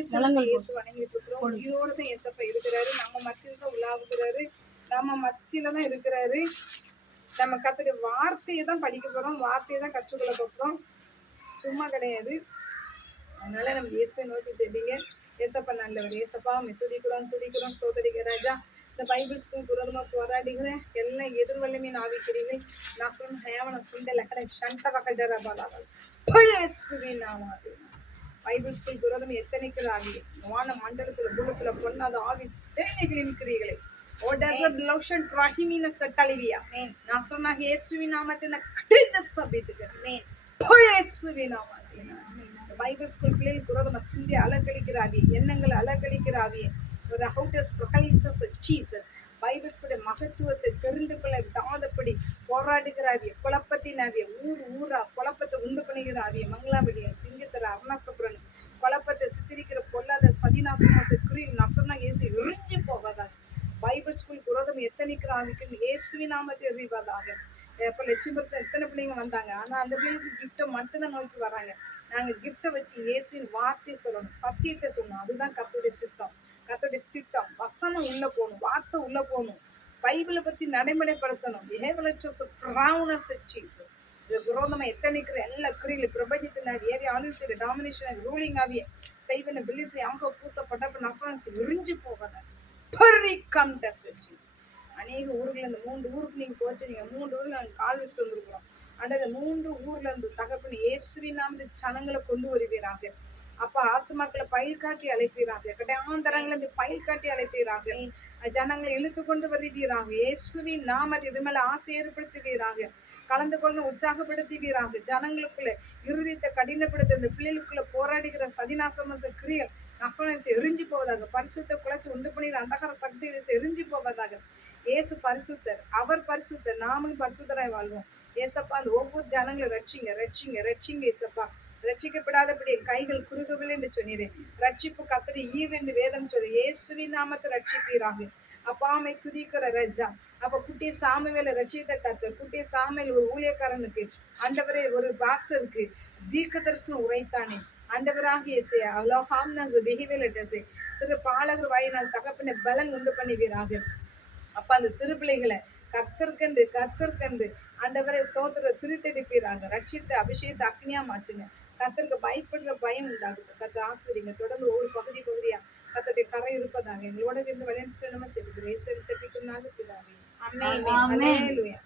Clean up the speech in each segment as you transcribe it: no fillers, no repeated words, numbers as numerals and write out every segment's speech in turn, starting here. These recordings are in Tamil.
உயிர்த்தெழுந்த இயேசு வணங்கிட்டு இருக்கிறோம். உயிரோடு தான் இயேசப்பா இருக்கிறாரு. நம்ம மத்தியில தான் உலாவுகிறாரு. நம்ம மத்தியில தான் இருக்கிறாரு. நம்ம கத்துடைய வார்த்தையை தான் படிக்க போறோம். வார்த்தையை தான் கற்றுக்கொள்ள போறோம். சும்மா கிடையாது. அதனால நம்ம இயேசுவை நோக்கி ஜெபிங்க. ஏசப்பா நல்லவர். ஏசப்பா துதிக்கிறோம் சோதரிக ராஜா. இந்த பைபிள் ஸ்கூல் விரோதமா போராடுகிற எல்லாம் எதிர்வல்லமே ஆவிக்கிறீர்கள். நான் சொன்ன ஹயாவன சுண்டல கடை சண்ட பக்கடர பாலாவல் பைபிள் ஸ்கூல் விரோதம் எத்தனைக்கு ஆவி வான மண்டலத்துல புலத்துல பொண்ணாத ஆவி சேனைகள் இருக்கிறீர்களே. நான் சொன்ன இயேசுவின் நாமத்தில் கடித சபித்துக்கிறேன். பைபிள் ஸ்கூல் பிள்ளைகளுக்கு விரோதமா சிந்தி அலக்கழிக்கிறாவி, எண்ணங்களை அலக்கழிக்கிறாவி. ஒரு ஹவுட்டஸ் ப்ரொகலிச்சஸ் சீசஸ் பைபிள் ஸ்கூலுடைய மகத்துவத்தை தெரிந்து கொள்ள விடாதபடி போராடுகிறாவிய, குழப்பத்தினாவிய, ஊரா குழப்பத்தை உண்டு பண்ணுகிறாவிய, மங்களாபடியன், சிங்கத்தர, அருணாசபுரன் குழப்பத்தை சித்தரிக்கிற பொல்லாத சதிநாசமாச கிரீம் நசனா இயேசு எரிஞ்சு போவதாக. பைபிள் ஸ்கூல் விரோதம் எத்தனைக்கிற ஆவிக்கு இயேசுவின் நாமத்தை எறிவதாக. இப்போ லட்சுமிபுரத்தில் எத்தனை பிள்ளைங்க வந்தாங்க, ஆனால் அந்த பிள்ளைங்களுக்கு கிஃப்ட்டை மட்டும்தான் நோக்கி வராங்க. நாங்கள் கிஃப்ட்டை வச்சு இயேசுவின் வார்த்தையை சொல்லணும், சத்தியத்தை சொல்லணும். அதுதான் கர்த்தருடைய சித்தம், கர்த்தருடைய திட்டம். வசனம் உள்ள போகணும், வார்த்தை உள்ள போகணும், பைபிளை பற்றி நடைமுறைப்படுத்தணும். இது விரோதமா எத்தனைக்கிற எல்லா கிரியில பிரபஞ்சத்தினார் ஏறி ஆலோசனை டாமினேஷன் ரூலிங் ஆகிய செய்வன பில்லிசை அவங்க பூசப்பட்ட நசாசி விரிஞ்சு போவன. அநேக ஊர்கள் இந்த 3 ஊருக்கு நீங்க போச்சு, நீங்க 3 ஊர்ல நாங்கள் கால் வச்சுட்டு வந்திருக்கிறோம். அந்த 3 ஊர்ல இருந்து தகப்பன் இயேசுவின் நாமத்தில் ஜனங்களை கொண்டு வருவீராக. அப்ப ஆத்மாக்களை பயில் காட்டி அழைப்பீராக. கடையாந்தரங்களை இந்த பயில் காட்டி அழைப்பீராக. ஜனங்களை இழுத்து கொண்டு வருவீராக. இயேசுவின் நாமத்தை இது மேல ஆசை ஏற்படுத்துவீராக. கலந்து கொண்டு உற்சாகப்படுத்துவீராக. ஜனங்களுக்குள்ள இருதயத்தை கடினப்படுத்த இந்த பிள்ளைகளுக்குள்ள போராடுகிற சதிநாசமச கிரியல் நசனசை எரிஞ்சு போவதாக. பரிசுத்த குலைச்சி உண்டு பண்ணிற அந்தகார சக்தி எரிஞ்சு போவதாக. ஏசு பரிசுத்தர், அவர் பரிசுத்தர், நாமும் பரிசுத்தராய் வாழ்வோம். ஏசப்பா அந்த ஒவ்வொரு ஜனங்களும் ரட்சிங்க ஏசப்பா. ரட்சிக்கப்படாதபடி என் கைகள் குறுகவில்லை என்று சொன்னீரேன். ரட்சிப்பு கத்தரி ஈவென்று வேதம் சொல்லி இயேசுவின் நாமத்தை ரட்சிப்பீராக. அப்பாமை துதிக்கிற ரஜா. அப்ப குட்டிய சாமுவேல ரட்சித்த கத்தர், குட்டிய சாமுவேல் ஒரு ஊழியக்காரனுக்கு ஆண்டவரே ஒரு பாஸ்டருக்கு தீர்க்க தரிசனம் உரைத்தானே. ஆண்டவராக இயேசு அலோஹாம்னாஸ் பிஹேவியர்டஸே சிறு பாலகர் வாயினால் தகப்பனை பலன் உண்டு பண்ணுவீராக. அப்ப அந்த சிறு பிள்ளைகளை கத்தற்கண்டு ஆண்டவரை ஸ்தோத்திர பிரித்தெடுப்பீராங்க. ரட்சித்த அபிஷேகத்தை அக்னியா மாற்றுங்க. கத்தருக்கு பயப்படுற பயம் உண்டாகுது. கத்தர் ஆசிரியங்க. தொடர்ந்து ஒவ்வொரு பகுதியா கத்தருடைய கரை இருப்பதாக எங்களோட இருந்து விளையாட்டு வேணுமா செபிக்கிறேன். ஈஸ்வரி செபிக்கும்னாலும் பிதாவே. ஆமென். ஹல்லேலூயா.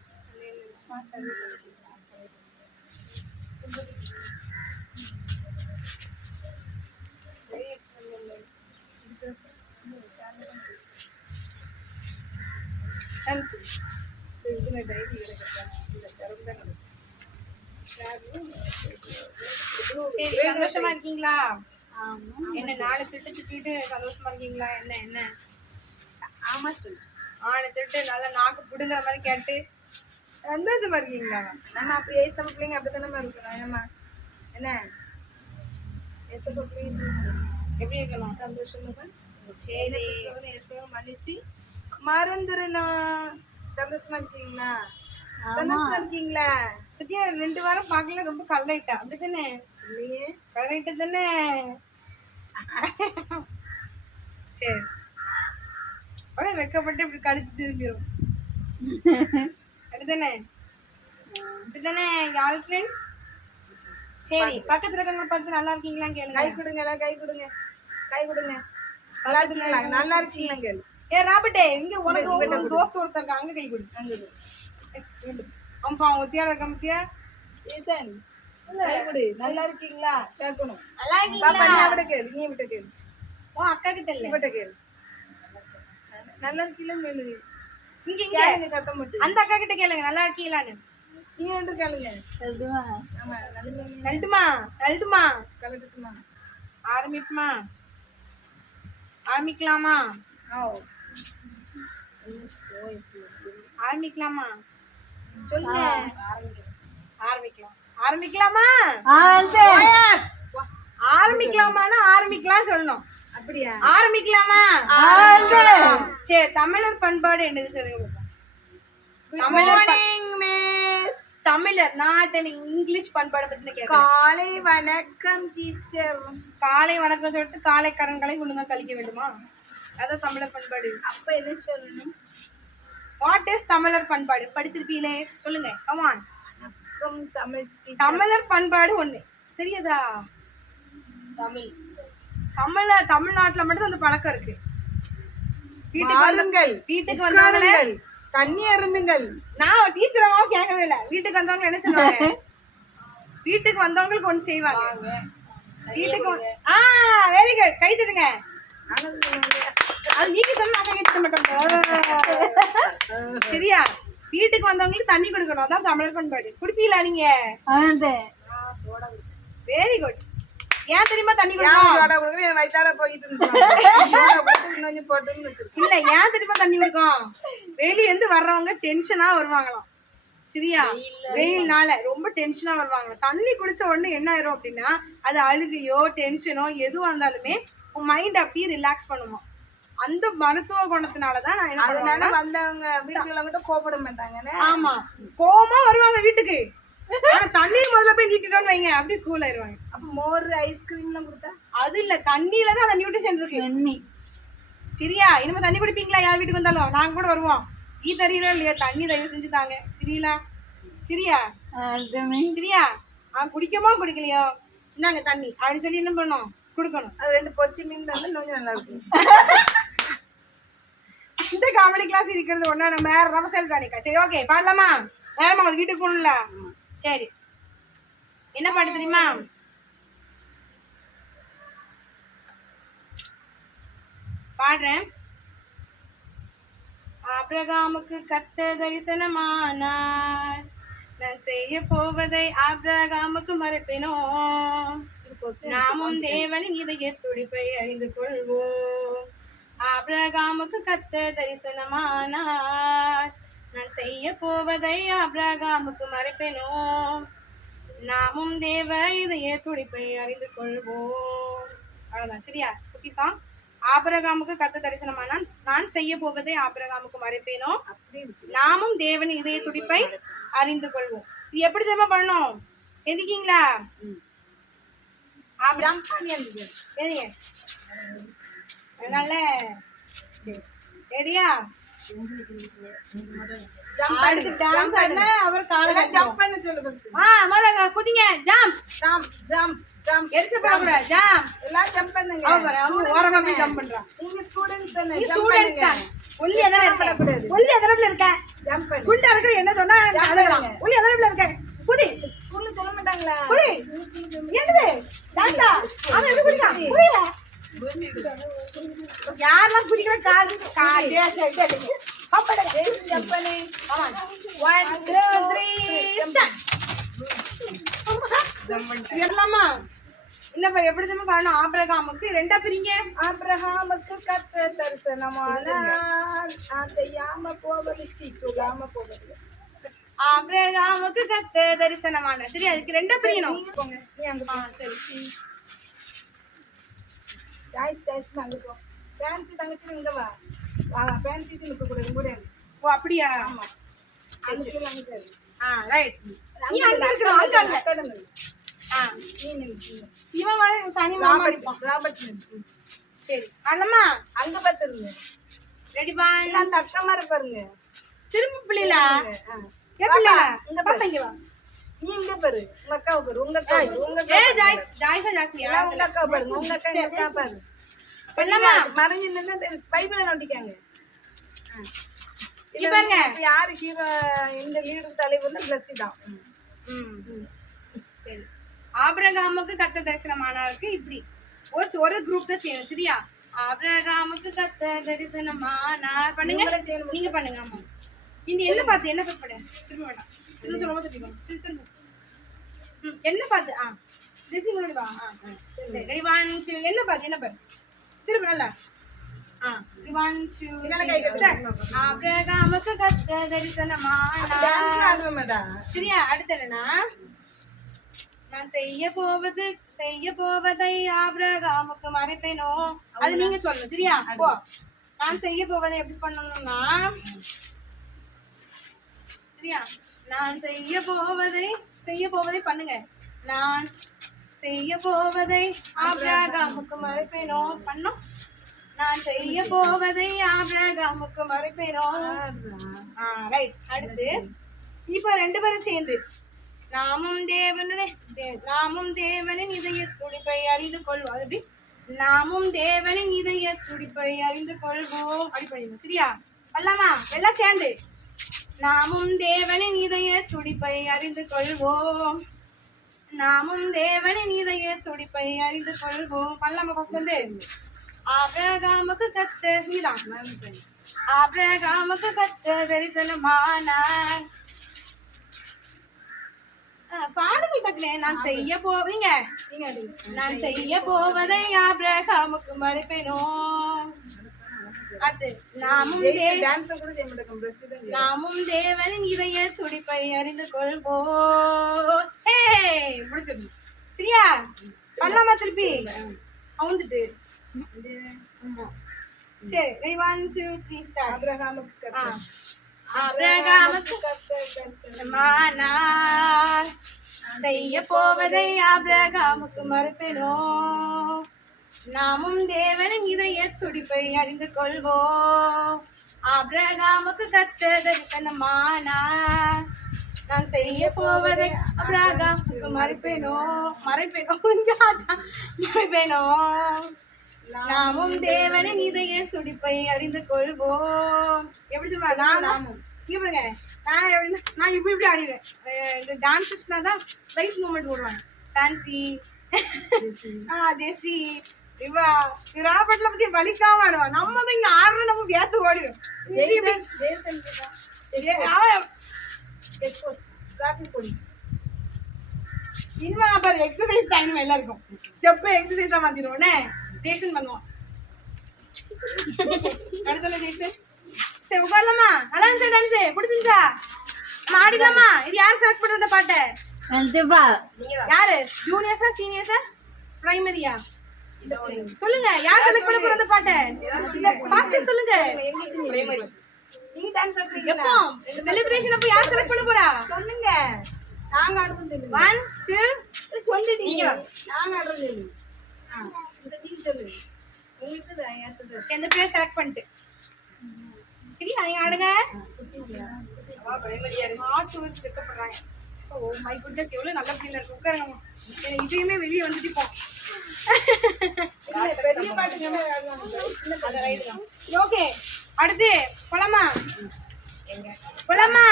சந்தோஷமா இருக்கீங்களா? என்ன 4 திட்டு சந்தோஷமா இருக்கீங்களா? என்ன ஆமா சொல்லு. 4 திட்டு நல்லா நாக்கு புடுங்குற மாதிரி கேட்டு சந்தோஷமா இருக்கீங்களா? நம்ம அப்படி ஏசப்ப பிள்ளைங்க அப்படித்தானே இருக்கணும். ஏமா என்ன ஏசப்ப பிள்ளைங்க எப்படி இருக்கணும்? சந்தோஷமா. சரி, மன்னிச்சு மறந்துடணும். சந்தோஷமா இருக்கீங்களா? சந்தோஷமா இருக்கீங்களா? பத்தியா 2 வாரம் பார்க்கல, ரொம்ப கல்லாயிட்டா. அப்படித்தானே? இல்லையே, கல்லாயிட்ட தானே. சரி, வெக்கப்பட்டு இப்படி கழுத்து திரும்பிடும். அப்படித்தானே? அப்படித்தானே யாரு ஃப்ரெண்ட்? சரி, பக்கத்துல இருக்கவங்க பார்த்து நல்லா இருக்கீங்களான்னு கேளுங்க. கை கொடுங்க. நல்லா இருக்கீங்களா? நல்லா இருக்கீங்களா கேளு. ஏ ராபர்ட்டே, இங்க உனக்கு ஒரு தோஸ்து ஒருத்தர் இருக்காங்க, அங்க கை கொடு. அங்க அம்பா ஒத்தியா இருக்கமத்தியா ஏசன் கை கொடு. நல்லா இருக்கீங்களா கேட்கணும். நல்லா இருக்கீங்களா? நீ விட்டு கேளு. ஓ அக்கா கிட்ட இல்ல, இவட்ட கேளு. நல்லா இருக்கீங்களா கேளு. இங்க கேளுங்க சத்தம் போட்டு. அந்த அக்கா கிட்ட கேளுங்க நல்லா இருக்கீங்களான்னு. நீ ரெண்டு கேளுங்க. கலட்டுமா? ஆமா, கலட்டுமா. ஆரம்பிக்கலாமா? ஆரம்பிக்கலாமா? சொல்லுங்க. ஆரம்பிக்கலாமா? ஆரம்பிக்கலாமான்னா ஆரம்பிக்கலாம் சொல்லணும். அப்படியா? ஆரம்பிக்கலாமா? சரி, தமிழர் பண்பாடு என்னது சொல்லுங்க. தமிழர் மிஸ் தமிழர் நாட் இங்கிலீஷ் பண்பாடை பத்தி கேட்கறேன். காலை வணக்கம் டீச்சர். காலை வணக்கம் சொல்லிட்டு காலை கடன்களை ஒழுங்கா கழிக்க வேண்டுமா? அதான் தமிழர் பண்பாடு. அப்ப என்ன சொல்லணும்? வாட் இஸ் தமிழர் பண்பாடு? படிச்சிருப்பீங்களே, சொல்லுங்க. கமான். வணக்கம் தமிழ் teacher. தமிழர் பண்பாடு ஒண்ணு தெரியுதா? தமிழ்நாட்டுல மட்டும் அந்த பழக்கம் இருக்கு. வீட்டுக்கு வந்தாங்களே தண்ணி அருந்துங்கள். நான் டீச்சராவும் கேட்கவே இல்லை. வீட்டுக்கு வந்தவங்க என்ன சொல்லுவாங்க? வீட்டுக்கு வந்தவங்களுக்கு ஒண்ணு செய்வாங்க. வீட்டுக்கு வெரி குட், கை தட்டுங்க. அது நீங்க சொன்னா கை தட்ட மாட்டோம். சரியா? வீட்டுக்கு வந்தவங்களுக்கு தண்ணி கொடுக்கணும், அதான் தமிழர் பண்பாடு. குடிப்பீங்களா நீங்க? Very good. ஏன் தெரியுமா தண்ணி கொடுக்கும்? வயிற்றால போயிட்டு இல்ல, ஏன் தெரியுமா தண்ணி கொடுக்கும்? வெளிய இருந்து வர்றவங்க டென்ஷனா வருவாங்களாம். சரியா? வெயில்னால ரொம்ப டென்ஷனா வருவாங்க. தண்ணி குடிச்ச உடனே என்ன ஆயிரும் அப்படின்னா, அது அழுகையோ டென்ஷனோ எதுவா இருந்தாலுமே உன் மைண்ட் அப்படியே ரிலாக்ஸ் பண்ணுமா. அந்த மருத்துவ குணத்தினாலதான் நான் என்ன பண்ணுவேன், வந்தவங்க வீட்டுல மட்டும் கோபப்பட மாட்டாங்க. ஆமா, கோவமா வருவாங்க வீட்டுக்கு. ஆனா தண்ணீர் முதல்ல போய் நீட்டிட்டோன்னு வைங்க, அப்படியே கூல் ஆயிருவாங்க. அப்ப மோர் ஐஸ்கிரீம் எல்லாம் கொடுத்தா அது இல்ல, தண்ணியில தான் அந்த நியூட்ரிஷன் இருக்கு. சரியா? இனிமே தண்ணி குடிப்பீங்களா? யார் வீட்டுக்கு வந்தாலும் நாங்க கூட வருவோம். நீ தெரியல இல்லையா? தண்ணி தயவு செஞ்சு தாங்க. தெரியல? சரியா? சரியா? குடிக்கமோ குடிக்கலையோ இந்தாங்க தண்ணி அப்படின்னு சொல்லி என்ன பண்ணணும், கொடுக்கணும். அது 2 பொரிச்சு மீன் தான் கொஞ்சம் நல்லா இருக்கும். இந்த காமெடி கிளாஸ் இருக்கிறது ஒண்ணா நம்ம வேற ரொம்ப செல் காணிக்கா. சரி, ஓகே, பாடலாமா? வேறமா அது வீட்டுக்கு போகணும்ல. சரி, என்ன பாட்டு தெரியுமா? பாடுறேன். ஆபிரகாமுக்கு கர்த்தர் தரிசனமானார், நான் செய்ய போவதை ஆபிரகாமுக்கு மறைப்பேனோ, நாமும் தேவனின் இதய துடிப்பை அறிந்து கொள்வோம். ஆபிரகாமுக்கு கர்த்தர் தரிசனமானார், நான் செய்ய போவதை ஆபிரகாமுக்கு மறைப்பேனோ, நாமும் தேவ இதய துடிப்பை அறிந்து கொள்வோம். அவ்வளவுதான். சரியா? குட்டி சாங். ஆபிரகாமுக்கு கர்த்தர் தரிசனமானான், நான் செய்ய போவதை ஆபிரகாமுக்கு மறைப்பேனோ, நாமும் தேவனின் இதய துடிப்பை அறிந்து கொள்வோம். இது எப்படி தெரியுமா பண்ணணும்? எதுக்கீங்களா? ரெடியா? அடுத்து டான்ஸ் ஆடுனா அவர் காலையில ஜம்ப் பண்ண சொல்லு ஃபர்ஸ்ட். முதல்ல குதிங்க. Jump jump jump jump. எரிச்ச போடக்கூடாது. ஜம்ப். எல்லாம் ஜம்ப் பண்ணுங்க. அவங்க ஓரமா போய் ஜம்ப் பண்றான். நீங்க ஸ்டூடண்ட்ஸ் தானே. நீ ஸ்டூடண்ட்ஸ் தான். ஒல்லி எதனா இருக்க. ஒல்லி எதனா இருக்க. ஜம்ப் பண்ணு. குண்டா இருக்க என்ன சொன்னா அடலாம். ஒல்லி எதனா இருக்க. குதி. ஸ்கூல்ல சொல்ல மாட்டாங்களா? குதி. என்னது? டான்ஸா? அவன் எப்படி குதிக்கான்? குதியா? யாரெல்லாம் குதிக்கிற கால் காலே சைடுங்க. பாப்படா. ஜம்ப் பண்ணு. ஆமா. 1 2 3 ஸ்டார்ட். ஜம்ப் பண்ணு. ஏறலாமா? என்னப்பா எப்படி தெரியுமா பண்ணணும்? ஆபிரகாமுக்கு ரெண்டா பிரிங்க. ஆபிரகாமுக்கு கர்த்தர் தரிசனமானார், நான் செய்யாம போவது சொல்லாம போவது. ஆபிரகாமுக்கு கர்த்தர் தரிசனமானார். சரி, அதுக்கு ரெண்டா பிரியணும். நீ அங்க சரி. டாய்ஸ் அங்க போ. ஃபேன்சி தங்கச்சி இங்க வா. வா ஃபேன்சி நிக்க கூடாது கூட. ஓ அப்படியா? ஆமா. அங்க அங்க சரி. ரைட். நீ அங்க இருக்கணும். அங்க கடந்து. நீ நின்னு. இவன் மாதிரி தனி மாமா ராபர்ட். சரி. அண்ணம்மா அங்க பாத்துருங்க. Ready bye. அந்த அக்கா மாதிரி பாருங்க. திரும்ப பிள்ளைல. எப்படி இங்க பாப்பா இங்க வா. நீ இங்க பாரு. உங்க அக்காவை பாரு. உங்க அக்கா பாரு. உங்க அக்கா. ஏய் ஜாய்ஸா ஜாஸ்மியா. உங்க அக்கா பாருங்க. உங்க அக்கா பாரு. என்னம்மா மறந்து நின்னு பைபிள நோண்டிக்காங்க. இங்க பாருங்க. யாரு ஹீரோ இந்த லீடர் தலைவர்னா பிளஸ் தான். சரி. ஆபிரகாமுக்கு கர்த்தர் தரிசனமானாருக்கு இப்படி ஒரு குரூப் தான் செய்யணும். சரியா? ஆபிரகாமுக்கு கர்த்தர் தரிசனமானார் பண்ணுங்க. நீங்க பண்ணுங்க. ஆமா. நீங்க என்ன பார்த்து பண்ணு. திரும்ப வேண்டாம். திரும்ப சொல்லுங்க. திரும்ப என்ன பார்த்து? திஸ் முன்னாடி வா. சரி. ரெடி 1 2 என்ன பார்த்து? திரும்ப நல்லா. 1 2 ஆபிரகாமுக்கு கர்த்தர் தரிசனமானார். சரியா? அடுத்து என்னன்னா, நான் செய்ய போவதை ஆபிரகாமுக்கு மறைப்பேனோ, அது நீங்க சொல்லணும். சரியா? போ. நான் செய்ய போவதை எப்படி பண்ணணும்னா, சரியா? நான் செய்ய போவதை பண்ணுங்க. நான் செய்ய போவதை ஆபிரகாமுக்கு மறைப்பேனோ. பண்ணோம். நான் செய்ய போவதை ஆபிரகாமுக்கு மறைப்பேனோ. ரைட். அடுத்து இப்ப 2 பேரும் சேர்ந்து நாமும் தேவனின் இதய துடிப்பை அறிந்து கொள்வோம். எப்படி? நாமும் தேவனின் இதய துடிப்பை அறிந்து கொள்வோம். அப்படி பண்ணிடுவோம். சரியா? பண்ணலாமா? எல்லாம் சேர்ந்து நாமும் தேவனின் இதய துடிப்பை அறிந்து கொள்வோம். நாமும் தேவனின் இதய துடிப்பை அறிந்து கொள்வோம். பண்ணலாமா? ஃபர்ஸ்ட் வந்து ஆபிரகாமுக்கு கர்த்தர் நீதான். ஆபிரகாமுக்கு கர்த்தர் தரிசனமானார். பாடுங்க தக்கனே. நான் செய்ய போவீங்க. நான் செய்ய போவதை ஆபிரகாமுக்கு மறைப்பேனோ. அடுத்து நாமும் தேவனின் இதய துடிப்பை அறிந்து கொள்வோம். முடிச்சது. சரியா? பண்ணலாமா திருப்பி? அவந்துட்டு சரி. 1 2 3 ஸ்டார்ட். ஆபிரகாமுக்கு தரிசனமானார். செய்ய போவதை ஆபிரகாமுக்கு மறைப்பேனோ. நாமும் தேவனின் இதய துடிப்பை அறிந்து கொள்வோம். ஆபிரகாமுக்கு கர்த்தர் தரிசனமானார். நான் செய்ய போவதை ஆபிரகாமுக்கு மறைப்பேனோ. நாமும் தேவனின் இதய துடிப்பை அறிந்து கொள்வோம். எப்படி சொல்லுவா? நாமும் இவங்க நான் இப்படி ஆடிடுவேன். இந்த டான்ஸஸ்னா தான் ரைட் மூமெண்ட் போடுவாங்க. டான்சி ஜெசி இவா ராபர்ட்ல பத்தி வலிக்காம ஆடுவான். நம்ம தான் இங்க ஆடுற நம்ம வேத்து ஓடிடும். இனிமே பாரு எக்ஸசைஸ் டைம் எல்லாம் இருக்கும். ஸ்டெப் எக்ஸசைஸா மாத்திடுவோன்னே ஜேசன் பண்ணுவான். அடுத்தல ஜேசன். சரி உட்காரலாமா? நல்லா இருந்துச்சா டான்ஸ்? பிடிச்சிருந்தா? நம்ம ஆடிடலாமா? இது யார் செலக்ட் பண்ற பாட்டை? யாரு? ஜூனியர்ஸா சீனியர்ஸா பிரைமரியா? சொல்லுங்க. யார் செலக்ட் பண்ண போற அந்த பாட்டை? ஃபாஸ்ட் சொல்லுங்க. நீங்க டான்ஸ் ஆடுறீங்க. எப்போ செலிப்ரேஷன் அப்ப யார் செலக்ட் பண்ண போறா? சொல்லுங்க. நாங்க ஆடுறது தெரியும். 1 2 சொல்லுங்க. நீங்க நாங்க ஆடுறது தெரியும். இந்த நீ சொல்லு. உங்களுக்கு தான் யாத்துது. எந்த பேர் செலக்ட் பண்ணிட்டு. சரி நீங்க ஆடுங்க. அவ பிரைமரியா இருக்கு. ஆட்டு வச்சு வெக்கப்படுறாங்க. ஓ மை குட்னஸ் எவ்வளவு நல்ல பிள்ளை இருக்கு. உட்காருங்க. இதையுமே வெளியே வந்துட்டு போ. பெரிய பாட்டு நம்ம அத ரைட் தான். ஓகே. அடுத்து போலாமா? போலாமா?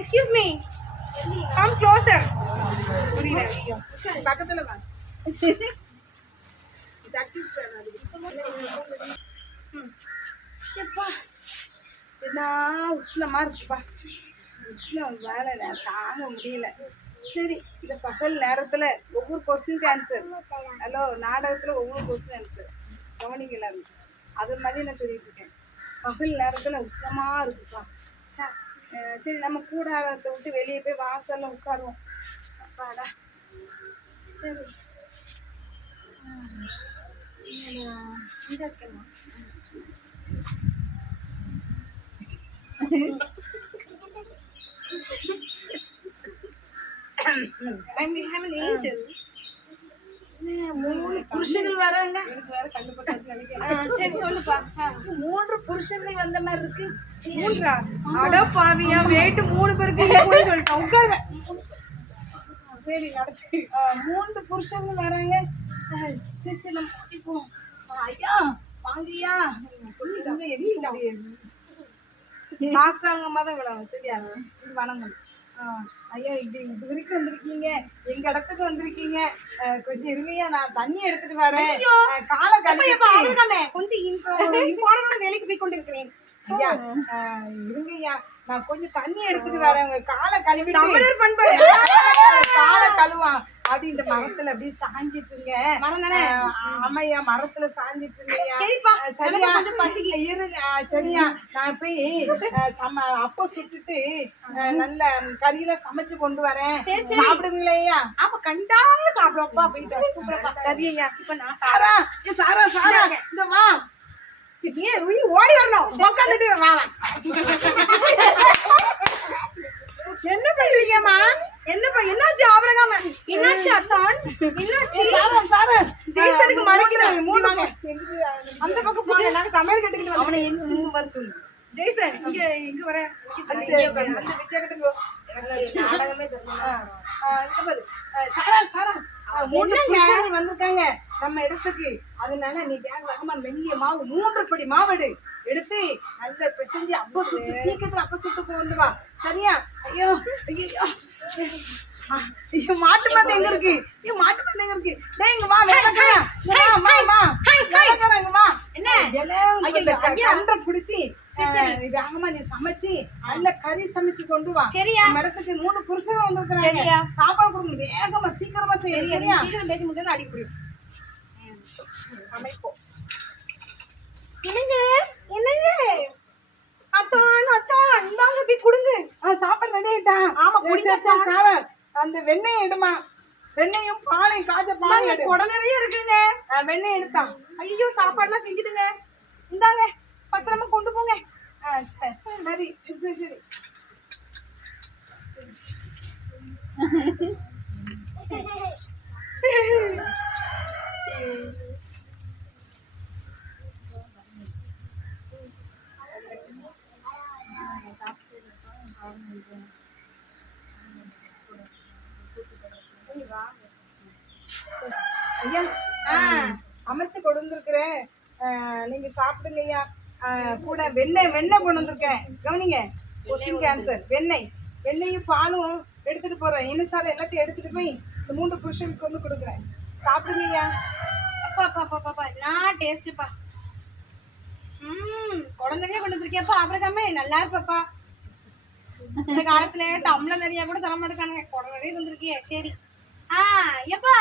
Excuse me. Come closer. புரியல. பக்கத்துல வா. இது ஆக்டிவ் பண்ணாது. எப்பா என்ன உஷ்ணமா இருக்குப்பா. உஷ்ணம் வேலை தாங்க முடியல. சரி இந்த பகல் நேரத்துல ஒவ்வொரு கொஸ்டினுக்கு ஆன்சர். ஹலோ நாடகத்துல ஒவ்வொரு கொஸ்டின் ஆன்சர் கவனிங்க எல்லாரும். அது மாதிரி நான் சொல்லிட்டு இருக்கேன். பகல் நேரத்துல உஷ்ணமா இருக்குப்பா. சரி நம்ம கூடாரத்தை விட்டு வெளியே போய் வாசல்ல உட்காருவோம். அப்பாடா. சரி புருஷர்கள் வராங்க. சரி சொல்லுப்பா. 3 புருஷர்கள் வந்த மாதிரி இருக்கு. 3 அட பாவியா வெயிட் 3 பேருக்கு சொல்லிட்டேன். உட்காருவேன். சரி நடத்து. 3 புருஷர்கள் வராங்க. சரி சரி நம்ம போவோம். ஐயா வாங்கய்யா. சாஸ்தாங்கமா தான் விழாவும். சரியா? இது வணங்கம். ஐயா இது வரைக்கும் வந்திருக்கீங்க. எங்க இடத்துக்கு வந்திருக்கீங்க. கொஞ்சம் இருங்கய்யா நான் தண்ணி எடுத்துட்டு வரேன். காலை கழுவிட்டு கொஞ்சம் வேலைக்கு போய் கொண்டு இருக்கிறேன். ஐயா இருங்கய்யா நான் கொஞ்சம் தண்ணி எடுத்துட்டு வரேன். உங்க காலை கழுவிட்டு காலை கழுவான். அப்படி இந்த மரத்துல அப்படியே சாஞ்சிட்டுங்க. ஆமையா மரத்துல சாஞ்சிட்டுங்கய்யா. சரியா? பசிக்கு இருங்க. சரியா? நான் போய் அப்ப சுட்டுட்டு நல்ல கறியில சமைச்சு கொண்டு வரேன். சாப்பிடுங்களேயா? ஆமா கண்டாம சாப்பிடுவப்பா. போயிட்டு சரியா? இப்ப நான் சாரா சாரா சாரா இந்த வா. ஓடி வரணும். உட்காந்துட்டு வா. இல்லையேம்மா. என்னப்பா என்னாச்சு ஆபிரகாம்? என்னாச்சு அத்தான்? என்னாச்சு? ஜெய்சனுக்கு மறைக்குது. வாங்க. அந்த பக்கம் போங்க. நாங்க சமையல் கட்டுக்கிட்டு அவனை எஞ்சிங்க வர சொல்லு. ஜெய்சன் இங்க வர. அந்த விஜயகட்டுக்கு நாடகமே வந்திருக்காங்க நம்ம இடத்துக்கு. அதனால நீ வேகமா மெல்லிய மாவு 3 படி மாவெடு எடுத்து நல்லா பிசைஞ்சு அப்ப சுட்டு சீக்கிரத்துல அப்ப சுட்டு கொண்டு வா. சரியா? ஐயோ ஐயோ ஐயோ மாட்டு மந்தை எங்க இருக்கு? ஐயோ மாட்டு மந்தை எங்க இருக்கு? டேய் இங்க வா வேலைக்காரன். வா வா வேலைக்காரன் இங்க வா. என்ன எல்லாம் கண்ட பிடிச்சி வேகமா நீ சமைச்சு நல்ல கறி சமைச்சு கொண்டு வா. சரியா? நம்ம இடத்துக்கு 3 புருஷங்க வந்திருக்காங்க. சாப்பாடு கொடுங்க வேகமா சீக்கிரமா செய்ய. சரியா? சீக்கிரம் பேசி முடிஞ்சா அடிக்க முடியும். சமைப்போம். என்னங்க என்னங்க அத்தான் அத்தான் இந்தாங்க போய் கொடுங்க. சாப்பாடு ரெடி ஆயிட்டான். ஆமா குடிச்சா சார அந்த வெண்ணெய் எடுமா. வெண்ணெயும் பாலையும் காய்ச்ச பால் எடு. உடனே இருக்குங்க. வெண்ணெய் எடுத்தான். ஐயோ சாப்பாடுலாம் செஞ்சுடுங்க. இந்தாங்க பத்திரமா கொண்டு போங்க. சரி சரி சரி சரி. ஐயா சமைச்சு கொண்டு வந்திருக்கிறேன். நீங்க சாப்பிடுங்க ஐயா. கூட வெண்ணெய் கொண்டு வந்திருக்கேன். கவனிங்க. கொஸ்டின் ஆன்சர் வெண்ணெயும் பாலும் எடுத்துட்டு போறேன். என்ன சார் எல்லாத்தையும் எடுத்துட்டு போய் இந்த 3 புருஷனுக்கு கொண்டு கொடுக்குறேன். சாப்பிடுங்க ஐயா. அப்பா நான் டேஸ்ட்டுப்பா. உடனே கொண்டு வந்திருக்கேப்பா. அப்புறமே நல்லா இருப்பப்பா. இந்த காலத்துல டம்ளர் நிறைய கூட தர மாட்டேங்கானுங்க. உடனே தந்திருக்கியே. சரி. எப்பா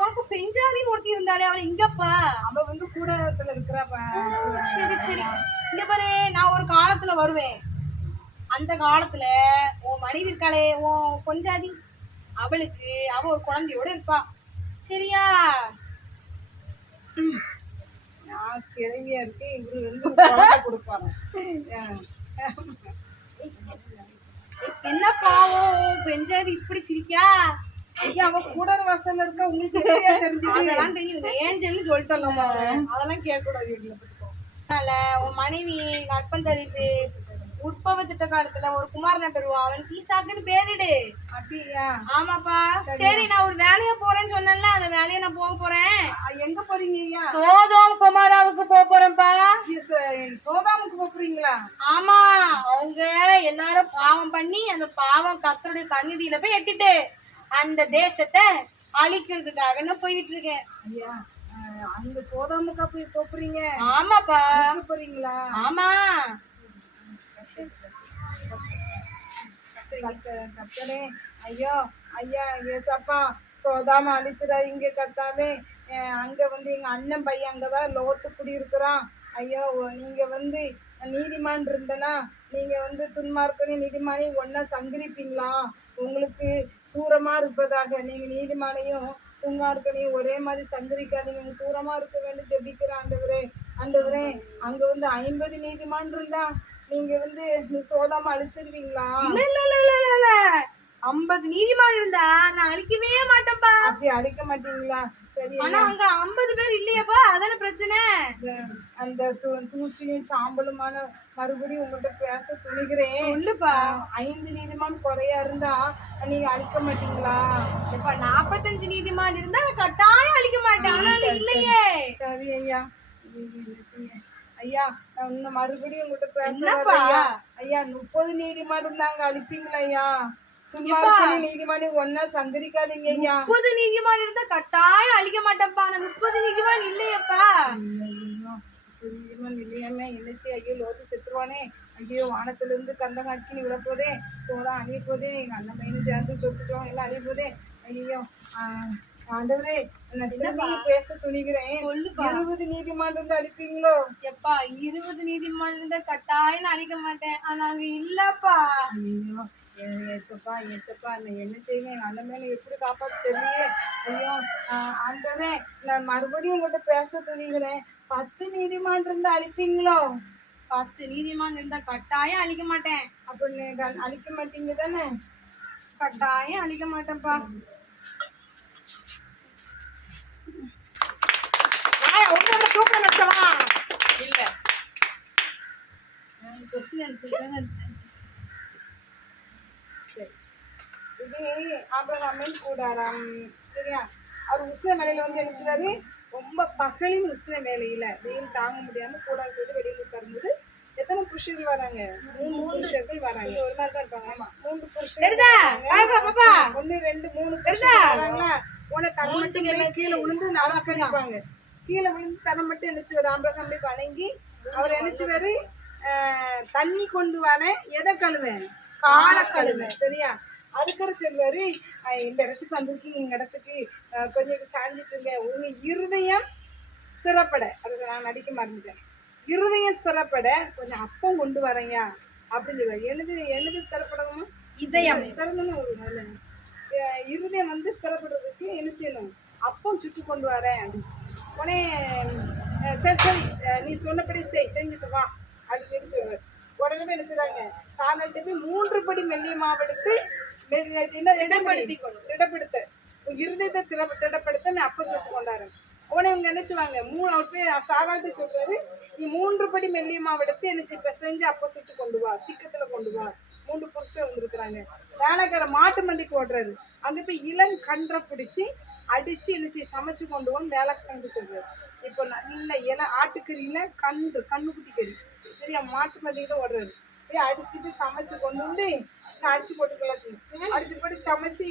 உனக்கு பெஞ்சாதின்னு ஒருத்தி இருந்தாலே அவளை இங்கப்பா. அவ வந்து கூடத்துல இருக்கிறப்பா. சரி சரி. இங்க பாரு நான் ஒரு காலத்துல வருவேன். அந்த காலத்துல உன் மனைவி இருக்காளே உன் கொஞ்சாதி அவளுக்கு அவ ஒரு குழந்தையோட இருப்பா. சரியா? நான் கிழவியா இருக்கு. இவரு வந்து குழந்தை கொடுப்பாங்க. என்ன பாவம் பெஞ்சாதி இப்படி சிரிக்கா? ஐயா அவ கூட வாசல்ல இருக்க. உங்களுக்கு தெரிஞ்சு அதெல்லாம் தெரியும். ஏஞ்சல்னு சொல்லிட்டோம்மா. அதெல்லாம் கேட்க கூடாது வீட்டுல. அதனால உன் மனைவி கற்பம் தரித்து உற்பவ திட்ட காலத்துல ஒரு குமாரனை பெறுவா. அவனுக்கு ஈசாக்குன்னு பேரிடு. அப்படியா? ஆமாப்பா. சரி நான் ஒரு வேலையா போறேன்னு சொன்னேன்ல அந்த வேலையை நான் போக போறேன். எங்க போறீங்க ஐயா? சோதோம் குமாராவுக்கு போக போறேன்ப்பா. சோதாமுக்கு போறீங்களா? ஆமா. அவங்க எல்லாரும் பாவம் பண்ணி அந்த பாவம் கர்த்தருடைய சந்நிதியில போய் எட்டிட்டு அந்த தேசத்தை அழிக்கிறதுக்காக நான் போயிட்டு இருக்கேன். ஐயா அந்த சோதாமுக்கா போய் போறீங்க? ஆமாப்பா. போறீங்களா? ஆமா. கத்தனே ஐயோ ஐயா ஏசப்பா சோதாம அழிச்சிடா இங்க கத்தாவே. அங்க வந்து எங்க அண்ணன் பையன் அங்கதான் லோத்து குடியிருக்கிறான். ஐயோ நீங்க வந்து நீதிமான் இருந்தனா நீங்க வந்து துன்மார்க்கனையும் நீதிமானையும் ஒன்னா சங்கரிப்பீங்களா? உங்களுக்கு தூரமா இருப்பதாக. நீங்க நீதிமானையும் துன்மார்க்கனையும் ஒரே மாதிரி சங்கரிக்காதீங்க. தூரமா இருக்க வேண்டும் ஜெபிக்கிற ஆண்டவரே அங்க வந்து 50 நீதிமான் இருந்தா நீங்க வந்து சோதாம அழிச்சிருவீங்களா? இல்ல 50 நீதிமான் இருந்தா நான் அழிக்கவே மாட்டேன்ப்பா. அப்படி அழிக்க மாட்டீங்களா? சரி. ஆனா அங்க 50 பேர் இல்லையப்பா. அதான பிரச்சனை. அந்த தூசியும் சாம்பலுமான மறுபடியும் உங்கள்கிட்ட பேச துணிகிறேன். சொல்லுப்பா. 5 நீதிமான் குறையா இருந்தா நீங்க அழிக்க மாட்டீங்களா? இப்ப 45 நீதிமான் இருந்தா கட்டாயம் அழிக்க மாட்டேன். ஆனா இல்லையே. சரி ஐயா. ஐயா நான் இன்னும் மறுபடியும் உங்கள்கிட்ட என்னப்பா? பேச ஐயா 30 நீதிமான் இருந்தாங்க அழிப்பீங்களா ஐயா? நீதிமானி ஒன்னா சங்கரிக்காதீங்க ஐயா. 30 நீதிமான் இருந்தா கட்டாயம் அழிக்க மாட்டேன்ப்பா. 30 நீதிமான் இல்லையப்பா. நீதிமான் இல்லையாமே என்ன செய்ய? ஐயோ லோத்து செத்துருவானே. ஐயோ வானத்துல இருந்து கந்தம் அக்கினி விழப்போதே. சோதா அழிய போதே. எங்க அண்ணன் பையனும் சேர்ந்து சொத்துட்டோம் எல்லாம் அழிய போதே. ஐயோ ஆண்டவரே பேச துணிகிறேன். 20 நீதிமான் இருந்து அழிப்பீங்களோ? எப்பா 20 நீதிமான் இருந்தா கட்டாயம் அழிக்க மாட்டேன். ஆனா அங்க இல்லப்பா. ஐயோ ஏசப்பா நான் என்ன செய்வேன்? எங்க அண்ணன் மேல எப்படி காப்பாற்ற தெரியலையே. ஐயோ ஆண்டவரே நான் மறுபடியும் உங்கள்கிட்ட பேச துணிகிறேன். 10 நீதிமான் இருந்து அழிப்பீங்களோ? 10 நீதிமான் இருந்தா கட்டாயம் அழிக்க மாட்டேன். அப்ப அழிக்க மாட்டீங்க தானே? கட்டாயம் அழிக்க மாட்டேன்ப்பா. ஒன்னோட தூக்கம் வச்சவா இல்ல கொஸ்டின் ஆன்சர் சரி. இது ஆபிரகாமின் கூடாரம். சரியா? அவர் உஷ்ண வேலையில வந்து நினைச்சுவாரு, ரொம்ப பகலின் உஷ்ண வேலையில வெயில் தாங்க முடியாம கூடாரத்தோடு வெளியில உட்காரும்போது எத்தனை புருஷர்கள் வராங்க? 3 புருஷர்கள் வராங்க. ஒரு மாதிரி தான் இருப்பாங்க. ஆமா, 3 புருஷர்கள். 1 2 3 புருஷர்கள் வராங்களா? உன தரம் மட்டும் கீழே விழுந்து நமஸ்கரிப்பாங்க. கீழே விழுந்து தரம் மட்டும் நினைச்சுவாரு. ஆபிரகாம் போய் வணங்கி அவர் நினைச்சுவாரு, தண்ணி கொண்டு வரேன், எதை கழுவேன்? காலை கழுவேன். சரியா? அதுக்கப்புறம் சொல்வாரு, இந்த இடத்துக்கு வந்திருக்கீங்க, இந்த இடத்துக்கு கொஞ்சம் சாஞ்சிட்டுங்க, உங்க இருதயம் ஸ்திரப்பட. அதை நான் நடிக்க மறந்துட்டேன். இருதயம் ஸ்திரப்பட கொஞ்சம் அப்பம் கொண்டு வரேயா அப்படின்னு சொல்லுவாரு. எனது ஸ்திரப்படணுமா? இதயம் ஸ்திரம்னு ஒரு நல்ல இருதயம் வந்து ஸ்திரப்படுறதுக்கு என்ன செய்யணும்? அப்பம் சுட்டு கொண்டு வரேன் அப்படின்னு. உடனே சரி சரி நீ சொன்னபடி செஞ்சுட்டு வா அப்படின்னு சொல்லுவார். உடனே என்ன செய்றாங்க? சாணத்தை போய் 3 படி மெல்லிய மாவெடுத்து திடப்படுத்த இருதயத்தை திடப்படுத்த நான் அப்ப சுட்டு கொண்டாரு. உடனே இவங்க நினைச்சுவாங்க, அவர் போய் சாராட்டு சொல்றாரு, நீ 3 படி மெல்லிய மாவெடுத்து என்ன இப்ப செஞ்சு அப்ப சுட்டு கொண்டு வா, சிக்கத்துல கொண்டு வா. 3 புருஷன் வந்துருக்குறாங்க. வேலைக்கார மாட்டு மந்திக்கு ஓடுறாரு. அங்க போய் இளங்கன்றை பிடிச்சி அடிச்சு என்ன சமைச்சு கொண்டு வான்னு வேலைக்காரங்க சொல்றாரு. இப்போ நல்ல ஆட்டுக்கறியில கண்ணுக்குட்டி கறி. சரியா? மாட்டு மந்திக்கு தான் ஓடுறாரு. போய் அடிச்சுட்டு சமைச்சு கொண்டு வந்து அடிச்சு போட்டுக்கலாம். அடிச்சு போட்டு சமைச்சு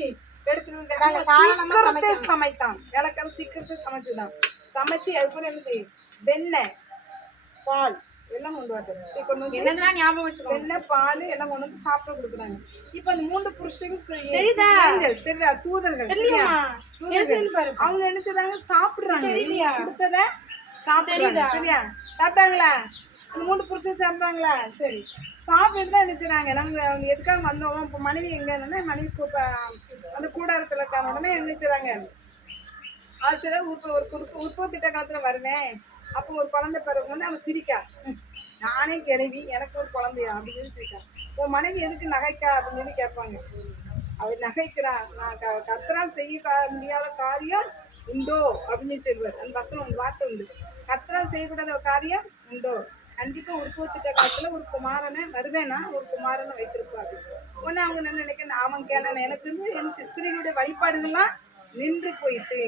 எடுத்துட்டு சமைத்தான். வேலைக்காரன் சீக்கிரத்தை சமைச்சுதான். சமைச்சு அதுக்கு என்னது வெண்ணெய் பால் எல்லாம் கொண்டு வரது. என்னதான் ஞாபகம் வச்சுக்கோ. வெண்ணெய் பால் எல்லாம் கொண்டு வந்து சாப்பிட கொடுக்குறாங்க. இப்ப அந்த 3 புருஷங்க தெரியுதா? தூதர்கள். அவங்க என்ன செய்றாங்க? சாப்பிடுறாங்க. கொடுத்தத சாப்பிடுறாங்க. சரியா? சாப்பிட்டாங்களா? 3 புருஷன் சாப்பிட்டாங்களா? சரி, சாப்பிட்டு தான் என்ன செய்றாங்க? அவங்க எதுக்காக வந்தோம்? இப்போ மனைவி எங்க இருந்தா மனைவி அந்த கூடாரத்தில் இருக்காங்க. உடனே என்ன செய்றாங்க? அது சில உற்பத்தி திட்ட காலத்துல வருவேன். அப்போ ஒரு குழந்தை பிறகு வந்து அவன் சிரிக்கா, நானே கிளவி எனக்கு ஒரு குழந்தையா அப்படின்னு சிரிக்கா. உன் மனைவி எதுக்கு நகைக்கா அப்படின்னு சொல்லி கேட்பாங்க. அவர் நகைக்கிறான், நான் கர்த்தரால் செய்ய முடியாத காரியம் உண்டோ அப்படின்னு சொல்லுவார். அந்த வசனம் ஒரு வார்த்தை உண்டு, கர்த்தரால் செய்யக்கூடாத காரியம் உண்டோ. கண்டிப்பா உற்பத்திட்ட காலத்துல ஒரு குமாரனை வருவேன்னா ஒரு குமாரனை வைத்திருப்பாரு. ஒன்னு அவங்க என்ன நினைக்கிறேன், அவன் எனக்கு வந்து என் ஸ்திரீகளுடைய வழிபாடுகள்லாம் நின்று போயிட்டு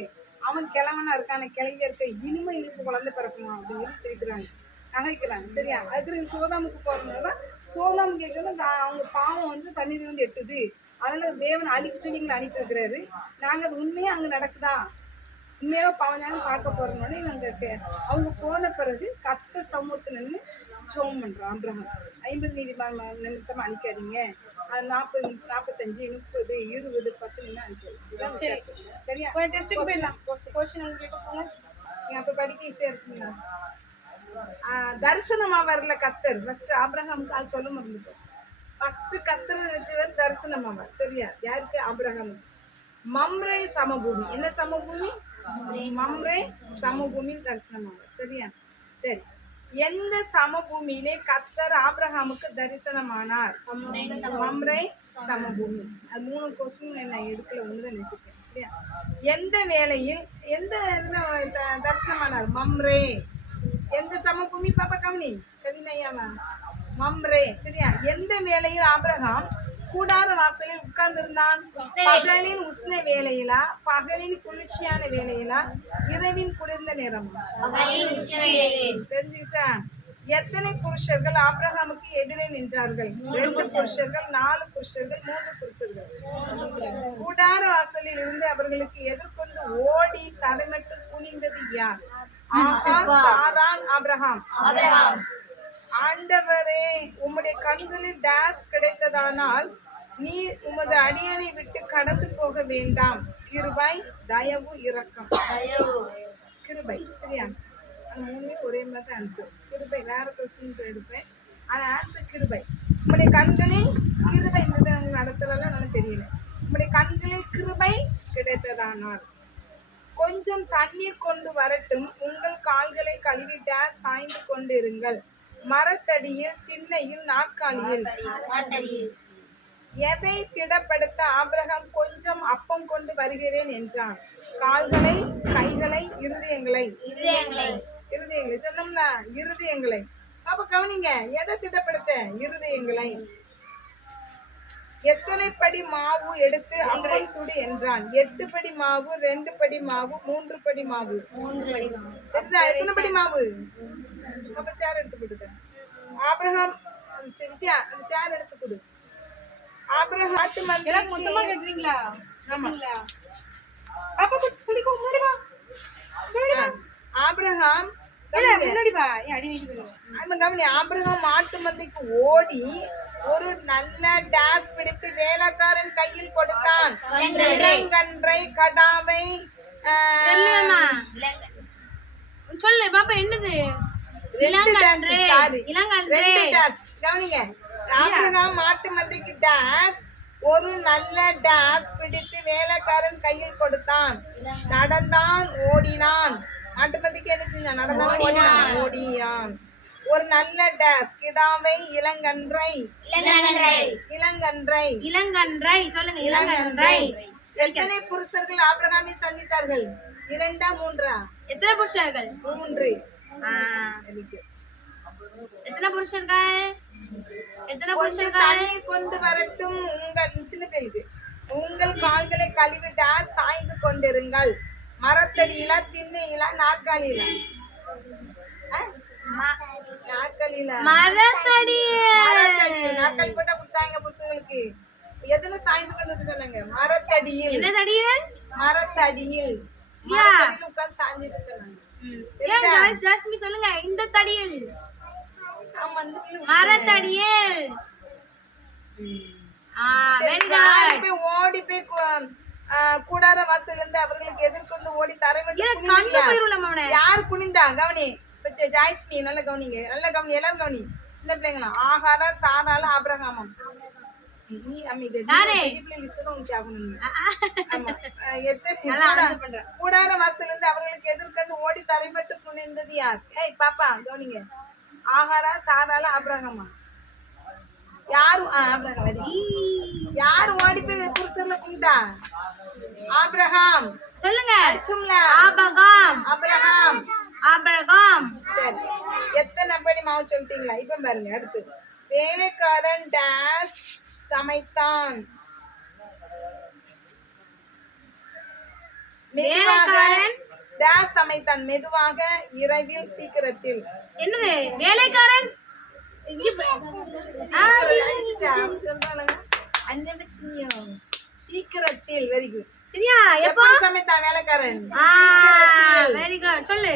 அவன் கிழவனா இருக்கான, கிளவியா இருக்க, இனிமே இனிப்பு குழந்தை பிறக்குமா அப்படின்னு சொல்லி சிரிக்கிறாங்க, நகைக்கிறாங்க. சரியா? அதுக்கு சோதாமுக்கு போறதுனால சோதாம் கேட்கணும். அவங்க பாவம் வந்து சந்நிதி வந்து எட்டுது, அதனால தேவன் அழிக்க சொல்லி எங்களை அனுப்பி வைக்கிறாரு. நாங்க அது உண்மையா அங்க நடக்குதா, உண்மையாக பாவம் பார்க்க போறோம்னே அவங்க போன பிறகு கர்த்தர் சமூகத்துல நின்று ஜெபம் பண்றோம். ஆபிரகாம் 50 நீதிமான் நிமித்தமா அனுப்பிக்காதீங்க, 40 45 30 20 10 அனுப்பிடுங்க. சரியா? டெஸ்ட்டுக்கு போயிடலாம். கொஸ்டின் கேட்க நீங்க அப்ப படிக்க ஈஸியா இருக்குங்களா? தரிசனமா வரல கர்த்தர். ஃபர்ஸ்ட் ஆபிரகாமுக்கு அது சொல்ல முடியும். ஃபர்ஸ்ட் கர்த்தர் வச்சவர் தரிசனமாவார். சரியா? யாருக்கு? ஆபிரகாம். மம்ரே சமபூமி. என்ன சமபூமி? மம்ரே சமபூமி தரிசனமாவார். சரியா? சரி, எந்த சமபூமியிலே கர்த்தர் ஆபிரகாமுக்கு தரிசனமானார்? மம்ரே சமபூமி. அது 3 கொஸ்டின் நான் எடுக்கல, ஒண்ணுதான் நினைச்சிருக்கேன். சரியா? எந்த வேளையில் எந்த தரிசனமானார்? மம்ரே. எந்த சமபூமி? பாப்பா கவனி, கவினையாமா மம்ரே. சரியா? எந்த வேளையில் ஆபிரகாம் கூடார வாசலில் உட்கார்ந்திருந்தான்? பகலின் உஷ்ண வேலையிலா, பகலின் குளிர்ச்சியான வேலையிலா, இரவின் குளிர்ந்த நேரம்? தெரிஞ்சுக்கிச்சா? எத்தனை புருஷர்கள் ஆபிரகாமுக்கு எதிரே நின்றார்கள்? 2 புருஷர்கள், 4 புருஷர்கள், 3 புருஷர்கள். கூடார வாசலில் இருந்து அவர்களுக்கு எதிர்கொண்டு ஓடி தரைமட்டு குனிந்தது யார்? ஆகார், சாரான், ஆபிரகாம். ஆண்டவரே, உம்முடைய கண்களில் டேஸ் கிடைத்ததானால் நீ உமது அடியனை விட்டு கடந்து போக வேண்டாம். கிருபை, தயவு, இரக்கம். கிருபை. சரியா? அந்த 3 ஒரே மாதிரி தான் ஆன்சர். கிருபை வேற கொஸ்டின் எடுப்பேன், ஆனால் ஆன்சர் கிருபை. உம்முடைய கண்களில் கிருபை நடத்துறதெல்லாம் எனக்கு தெரியல. உம்முடைய கண்களில் கிருபை கிடைத்ததானால் கொஞ்சம் தண்ணீர் கொண்டு வரட்டும், உங்கள் கால்களை கழுவி டேஸ் சாய்ந்து கொண்டிருங்கள். மரத்தடியில், திண்ணையில், நாற்காலியில். எதை திடப்படுத்த ஆபிரகாம் கொஞ்சம் அப்பம் கொண்டு வருகிறேன் என்றான்? கால்களை, கைகளை, இருதயங்களை. இருதயங்களை சொன்னோம்ல, இருதயங்களை. அப்ப கவனிங்க, எதை திடப்படுத்த? இருதயங்களை. எத்தனை படி மாவு எடுத்து அப்பம் சுடு என்றான்? 8 படி மாவு, 2 படி மாவு, 3 படி மாவு. எத்தனை படி மாவு? அப்ப சேர் எடுத்து கொடுக்க. ஆபிரகாம் சரிச்சியா, அந்த சேர் எடுத்து கொடு. ஆபிரகாம் ஆட்டு மொத்தமா மந்தைக்கு கேட்டுறீங்களா? ஆமா. அப்பா குடிக்கோ முன்னாடி வா. ஆபிரகாம் முன்னாடி வா. ஏன் அடி வாங்கி கவனி. ஆபிரகாம் ஆட்டு மந்தைக்கு ஓடி ஒரு நல்ல டேஸ் பிடித்து வேலைக்காரன் கையில் கொடுத்தான். இளங்கன்றை, கடாவை. சொல்லு பாப்பா, என்னது? கவனிங்க. ஆபிரகாம் ஆட்டு மந்தைக்கு டேஸ் ஒரு நல்ல டேஸ் பிடித்து வேலைக்காரன் கையில் கொடுத்தான். நடந்தான், ஓடினான். ஆட்டு மந்தைக்கு என்ன செஞ்சான்? நடந்தான், ஓடினான். ஒரு நல்ல டேஸ் கிடாவை, இளங்கன்றை. இளங்கன்றை சொல்லுங்க. இளங்கன்றை. எத்தனை புருஷர்கள் ஆபிரகாமை சந்தித்தார்கள்? 2 3? எத்தனை புருஷர்கள்? 3. எத்தனை புருஷர்கள்? எத்தனை புருஷர்கள்? தண்ணி கொண்டு வரட்டும். உங்கள் சின்ன பேருக்கு உங்கள் கால்களை கழுவி டேஸ் சாய்ந்து கொண்டிருங்கள். மரத்தடியில, திண்ணையில, நாற்காலியில. நாற்காலி போட்டா கொடுத்தாங்க புருஷங்களுக்கு. எதுல சாய்ந்து கொண்டு சொன்னாங்க? மரத்தடியில். மரத்தடியில் உட்கார்ந்து சாஞ்சிட்டு சொன்னாங்க. சொல்லுங்க. இந்த தடியில், மரத்தடியில். ஓடி போய் கூடார வாசல் இருந்து அவர்களுக்கு எதிர்கொண்டு ஓடி தரைமட்டு. யார் குனிந்தா? கவனி. ஜாய்ஸ்மி நல்ல கவனிங்க, நல்ல கவனி, எல்லாரும் கவனி. சின்ன பிள்ளைங்களா? ஆகாரா, சாரால, ஆபிரகாமம். கூடார வாசல் இருந்து அவர்களுக்கு எதிர்கொண்டு ஓடி தரைமட்டு குனிந்தது யார்? ஏய் பாப்பா கவனிங்க. ஆகாரா, சாரால, ஆபிரகாமா? யாரு? யார் ஓடி போய் புருஷன்ல குனிந்தா? ஆபிரகாம். சொல்லுங்க. ஆபிரகாம். சரி, எத்தனை படி மாவு சொல்லிட்டீங்களா? இப்ப பாருங்க, அடுத்து வேலைக்காரன் டேஸ் சமைத்தான். டேஸ் சமைத்தான் மெதுவாக, இரவில், சீக்கிரத்தில். என்னது? வேலைக்காரன் சீக்கிரத்தில். Very good. சரியா? எப்ப சமைத்தான் வேலைக்காரன்? Very good. சொல்லு.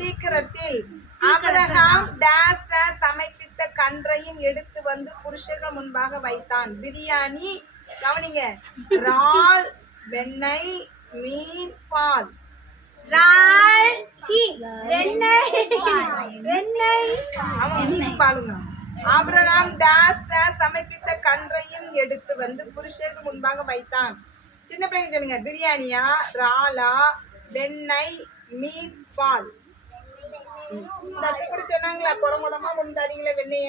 சீக்கிரத்தில். ஆபிரகாம் டேஸ் டேஸ் சமைப்பித்த கன்றையும் எடுத்து வந்து புருஷர்கள் முன்பாக வைத்தான். பிரியாணி. கவனிங்க. இறால், வெண்ணெய், மீன், பால். பாலுங்க. ஆபிரகாம் டேஸ் டேஸ் சமைப்பித்த கன்றையும் எடுத்து வந்து புருஷருக்கு முன்பாக வைத்தான். சின்ன பிள்ளைங்க சொல்லுங்க. பிரியாணியா, இறாலா, வெண்ணெய், மீன், பால். இப்படி சொன்னாங்களா? குடமுடமா கொண்டு தரீங்களே வெண்ணெய,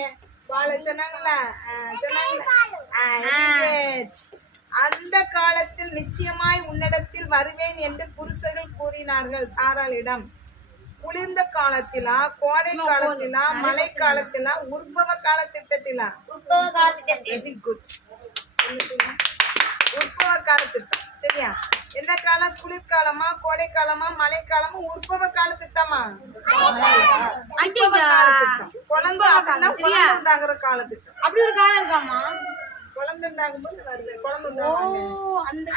பாலை சொன்னாங்களா? அந்த காலத்தில் நிச்சயமாய் உன்னிடத்தில் வருவேன் என்று புருஷர்கள் கூறினார்கள் சாராளிடம். குளிர்ந்த காலத்திலா, கோடை காலத்திலா, மழை காலத்திலா, உற்பவ கால திட்டத்திலா? Very good. உற்பவ கால திட்டம். சரியா? என்ன காலம்? குளிர்காலமா, கோடை காலமா, மழை காலமா, உற்பவ கால திட்டமா? குழந்தை உண்டாகிற கால திட்டம். அப்படி ஒரு காலம் இருக்காமா? குழந்தை உண்டாகும் போது வருது. குழந்தை அந்த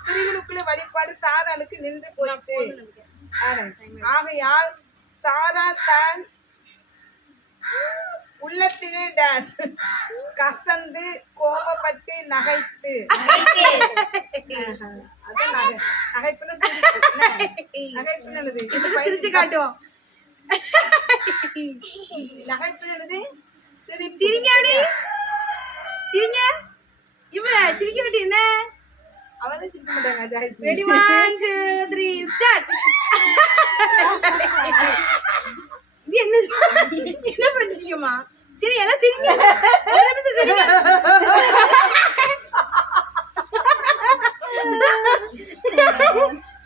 ஸ்திரீகளுக்குள்ள வழிபாடு சாராளுக்கு நின்று போயிட்டு. ஆகையால் சாரா தான் உள்ளத்திலே டேஸ் கசந்து, கோபப்பட்டு, நகைத்து. நகைப்புன்னு சிரிச்சு காட்டுவோம். நகைப்புன்னு சிரிங்க. அப்படி சிரிங்க. இவன் சிரிக்க வேண்டிய என்ன? அவளே சிரிக்க மாட்டாங்க. Ready 1 2 3 start. என்ன பண்ணிட்டீங்கம்மா? சரி எல்லாம் சிரிங்க. ஒரு நிமிஷம் சிரிங்க.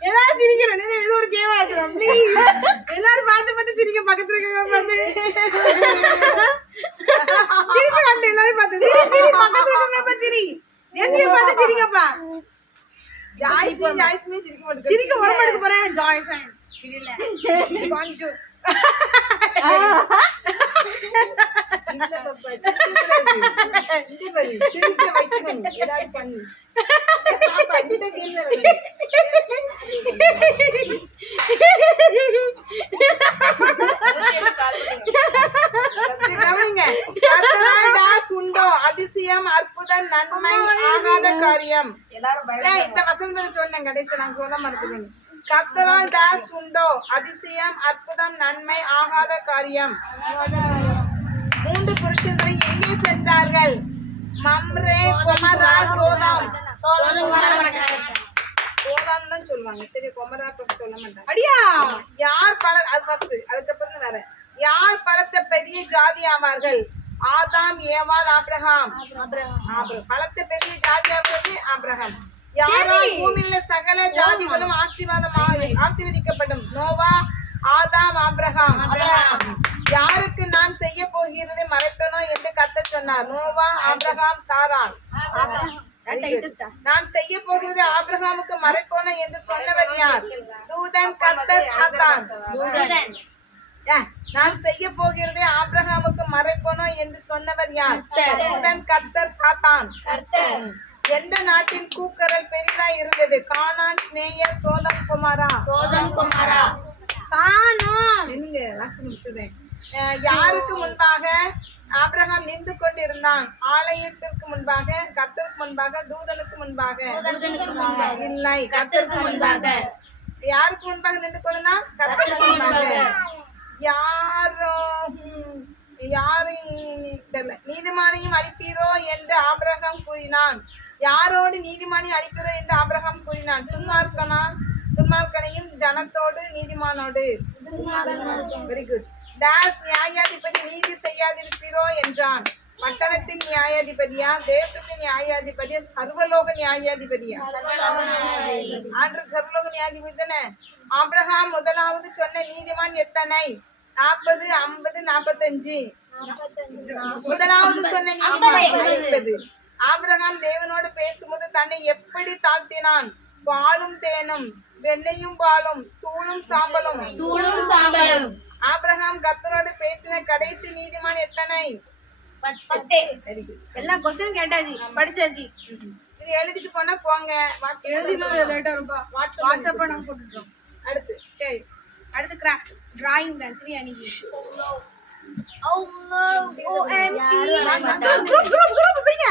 எல்லாரும் சிரிக்கிறோம். ஏதோ ஒரு கேம் ஆச்சுறோம். ப்ளீஸ் எல்லாரும் பார்த்து சிரிங்க. பக்கத்துல இருக்கவங்க பார்த்து சிரிப்பு காட்டு. எல்லாரும் பார்த்து சிரி. பக்கத்துல இருக்கவங்க சிரி. தேசிய பார்த்து சிரிங்கப்பா. ஜாய்ஸ்மி சிரிக்க வர மாட்டேங்க போறேன். ஜாய்சன் சிரில. கொஞ்சம் உண்டோ அதிசயம் அற்புதம் நன்மை ஆகாத காரியம். இந்த வசனம் சொன்னேன் கடைசி நான் சொல்ல மறந்துட்டேன். கர்த்தரால் டாஸ் உண்டோ அதிசயம் அற்புதம் நன்மை ஆகாத காரியம். 3 புருஷர்கள் எங்கே சென்றார்கள்? மம்ரே, கொமரா, சோதம். சோதம் தான் சொல்லுவாங்க. சரி, கொமரா சொல்ல மாட்டாங்க. அடியா யார் பல அது ஃபர்ஸ்ட், அதுக்கப்புறம் வேற. யார் பலத்த பெரிய ஜாதி ஆவார்கள்? ஆதாம், ஏவாள், ஆபிரகாம். பலத்த பெரிய ஜாதி ஆவது ஆபிரகாம். யாரால் பூமியில சகல ஜாதிகளும் ஆசீர்வதிக்கப்படும்? நோவா, ஆதாம், ஆபிரகாம். யாருக்கு நான் செய்ய போகிறதை மறைப்பனோ என்று கர்த்தர் சொன்னார்? நோவா, ஆபிரகாம், சாராள். நான் செய்ய போகிறது ஆபிரகாமுக்கு மறைப்போனோ என்று சொன்னவர் யார்? தூதன், கர்த்தர், சாத்தான். நான் செய்ய போகிறதை ஆபிரகாமுக்கு மறைப்போனோ என்று சொன்னவர் யார்? தூதன், கர்த்தர், சாத்தான். எந்த நாட்டின் கூக்கரல் பெரிதா இருந்தது? கானான், ஸ்நேயர், சோதம், குமாரா. யாருக்கு முன்பாக ஆபிரகாம் நின்று கொண்டிருந்தான்? ஆலயத்திற்கு முன்பாக, கர்த்தருக்கு முன்பாக, தூதனுக்கு முன்பாக? இல்லை, கர்த்தருக்கு முன்பாக. யாருக்கு முன்பாக நின்று கொண்டிருந்தான்? கர்த்தருக்கு முன்பாக. நீதிமானையும் அழிப்பீரோ என்று ஆபிரகாம் கூறினான். யாரோடு நீதிமானை அழிப்பீரோ என்று ஆபிரகாம் கூறினான்? துன்மார்க்கனையும் ஜனத்தோடு நீதிமானோடு. Very good. டாஸ் நியாயாதிபதி நீதி செய்யாதிருப்பீரோ என்றான். பட்டணத்தின் நியாயாதிபதியா, தேசத்தின் நியாயாதிபதியா, சர்வலோக நியாயாதிபதியா? ஆண்டு சர்வலோக நியாயாதிபதி தானே. ஆபிரகாம் முதலாவது சொன்ன நீதிமான் எத்தனை? 40, 50, 45. முதலாவது சொன்ன நீதிமான் 50. ஆபிரகாம் தேவனோடு பேசும்போது தன்னை எப்படி தாழ்த்தினான்? பாலும் தேனும், வெண்ணையும் பாலும், தூளும் சாம்பலும். ஆபிரகாம் கர்த்தரோடு பேசின கடைசி நீதிமான் எத்தனை? 10. எல்லாம் क्वेश्चन கேட்டாச்சு, படிச்சாச்சு. இது எழுதிட்டு போனா போங்க. வாட்ஸ்அப்ல நாங்க போட்டுறோம். அடுத்து சரி, அடுத்து கிராஃப்ட் டிராயிங் தான். சரியா? நீங்க OMG குரூப் பிடிங்க.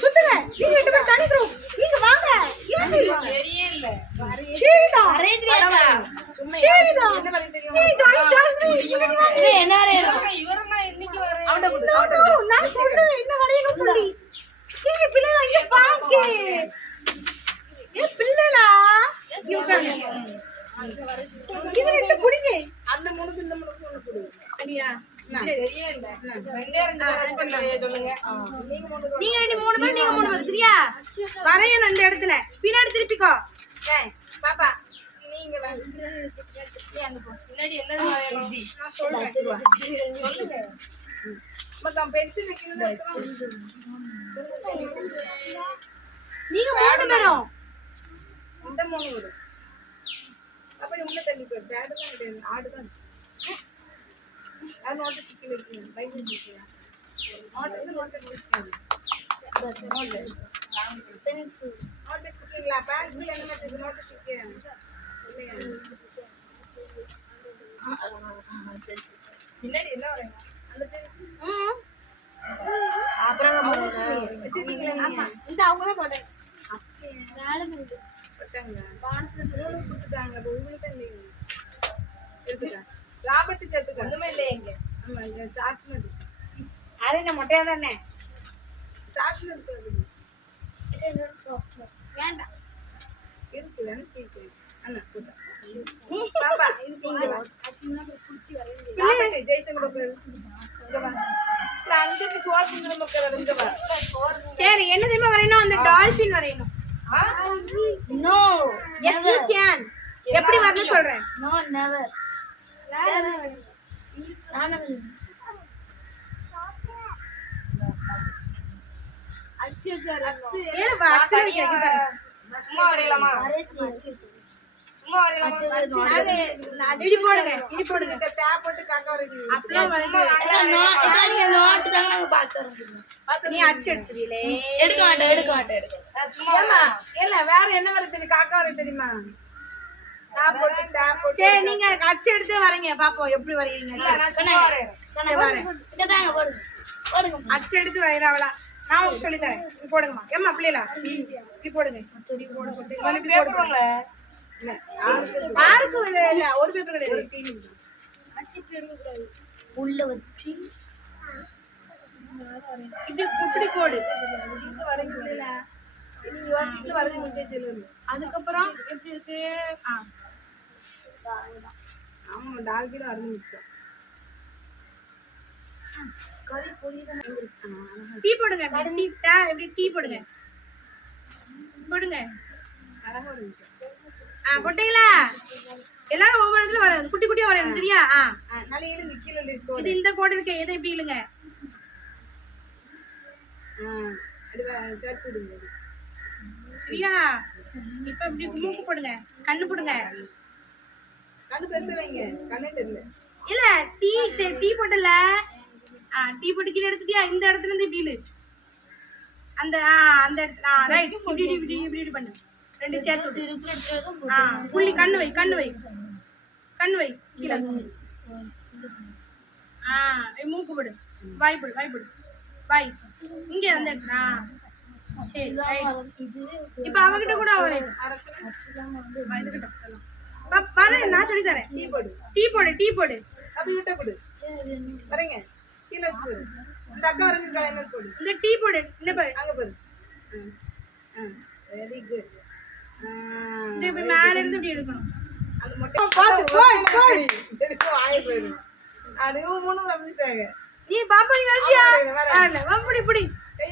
சுத்துங்க. நீங்க ரெண்டு பேரும் தனி குரூப். நீங்க வாங்க. தெரியல. ஷீதா சும்மா ஷீதா என்ன பண்ணி தெரியும்? நீ ஜாயின் என்ன வரேன்? இவரமா இன்னைக்கு வரேன். நான் சொல்றேன் என்ன வரையணும் சொல்லி. நீங்க பிள்ளைங்க இங்க பாக்க. ஏ பிள்ளைலா இது ரெண்டு குடிங்க. அந்த முனுக்கு இந்த முனுக்கு ஒண்ணு குடு. அடியா தெரியல. ரெண்டே ரெண்டு சொல்லுங்க. நீங்க ரெண்டு 3 பேர், நீங்க 3 பேர். சரியா? வரையணும் இந்த இடத்துல. பின்னாடி திருப்பிக்கோ. பாப்பா நீங்க அங்க போ. முன்னாடி என்னது வரையணும்? நான் சொல்றேன். சொல்லுங்க. மொத்தம் பென்சில் வைக்கிறது நீங்க 3 பேரும் இந்த 3 வரும். அப்படி உள்ள தள்ளி போய் பேடெல்லாம் கிடையாது, ஆடுதான். அது நோட்டு சிக்கி வைக்கணும். பைபிள் சிக்கலாம். நோட்டு முடிச்சுக்கோங்க. பென்சில் நோட்டு சிக்கிங்களா? பென்சில் என்ன மாதிரி நோட்டு சிக்கி முன்னாடி என்ன வரேங்க? அந்த அப்புறம் வச்சிருக்கீங்களா? இந்த அவங்க தான் போட்டேன். ராபர்ட் சேர்த்துக்க ஒண்ணுமே இல்லையே இங்க. ஆமா, சாட்னது அது என்ன மொட்டையா தானே சாட்னது வேண்டாம் இருக்கு தானே சீட்டு. அண்ணா கூட்டா பாப்பா இதுக்கு இங்க வா பாப்பாக்கு ஜெய்சங்கர் உட்காரு இங்க வா இல்ல அங்க சோறு திங்கிற மக்கள் இங்க வா சரி என்ன தெரியுமா வரையணும் அந்த டால்பின் வரையணும் No. எஸ் யூ கேன் எப்படி வரணும் சொல்றேன் No, never. ஏழு அச்சு வைக்கிறேன் பாரு சும்மா வரையலாமா சும்மா வரையலாமா இடி போடுங்க இடி போடுங்க டேப் போட்டு காக்கா வரைக்கிறீங்க அப்படிலாம் வரைஞ்சு நீ அச்சு எடுத்துறீங்களே எடுக்க மாட்டேன். சும்மா இல்ல வேற என்ன வரை தெரியும் காக்கா வரை தெரியுமா டேப் போட்டு சரி நீங்க அச்சு எடுத்து வரைங்க பாப்போம் எப்படி வரையறீங்க சும்மா வரையறேன் சரி வரேன் இங்கதாங்க போடுங்க. அச்சு எடுத்து வரையறாவளா நான் உங்களுக்கு சொல்லி தரேன் நீ போடுங்கம்மா ஏம்மா பிள்ளைகளா இப்படி போடுங்க இப்படி போட்டு பேப்பர் வாங்கல இல்ல யாருக்கும் இல்ல ஒரு பேப்பர் கிடையாது உள்ள வச்சு இப்படி இப்படி போடு இது வரைக்கல நீங்க யோசிச்சுட்டு வரைஞ்சு முடிச்சே சொல்லுங்க அதுக்கப்புறம் எப்படி இருக்கு ஆமா டால்பின் வரைஞ்சு முடிச்சிட்டோம் டீ போடுங்க இப்படி டீ போடுங்க போடுங்க அழகா வரைஞ்சிட்டோம் போட்டீங்களா எல்லாரும் ஒவ்வொரு இடத்துல வர குட்டி குட்டியா வரணும் சரியா நல்ல இழுங்க கீழே இருக்கு இது இந்த கோடு இருக்கு எதை இப்படி இழுங்க அது சேர்த்து விடுங்க சரியா இப்ப இப்படி மூக்கு போடுங்க கண்ணு போடுங்க கண்ணு பெருசா வைங்க கண்ணே தெரியல இல்ல டீ போட்டல டீ போட்டு கீழே எடுத்துட்டியா இந்த இடத்துல இருந்து இப்படி இழு அந்த அந்த இடத்துல ரைட் இப்படி இப்படி இப்படி இப்படி பண்ணு ரெண்டு சேர்த்து விடு. புள்ளி கண்ணு வை கண்ணு வை கண்ணு வை கீழே மூக்கு போடு வாய் போடு வாய் போடு வாய் இங்க அந்த இடத்துல சரி இப்ப அவகிட்ட கூட அவரே பாரு நான் சொல்லி தரேன் டீ போடு டீ போடு டீ போடு அப்படி கிட்ட போடு வரேங்க கீழே வச்சு போடு இந்த அக்கா வரைஞ்சிருக்கா என்ன போடு இந்த டீ போடு இந்த பாரு அங்க போடு வெரி குட் இது இப்படி மேல இருந்து இப்படி எடுக்கணும் அந்த மொட்டை ஆய போயிரு அதுவும் மூணு வரைஞ்சிட்டாங்க நீ பாப்பா நீ வரைஞ்சியா இப்படி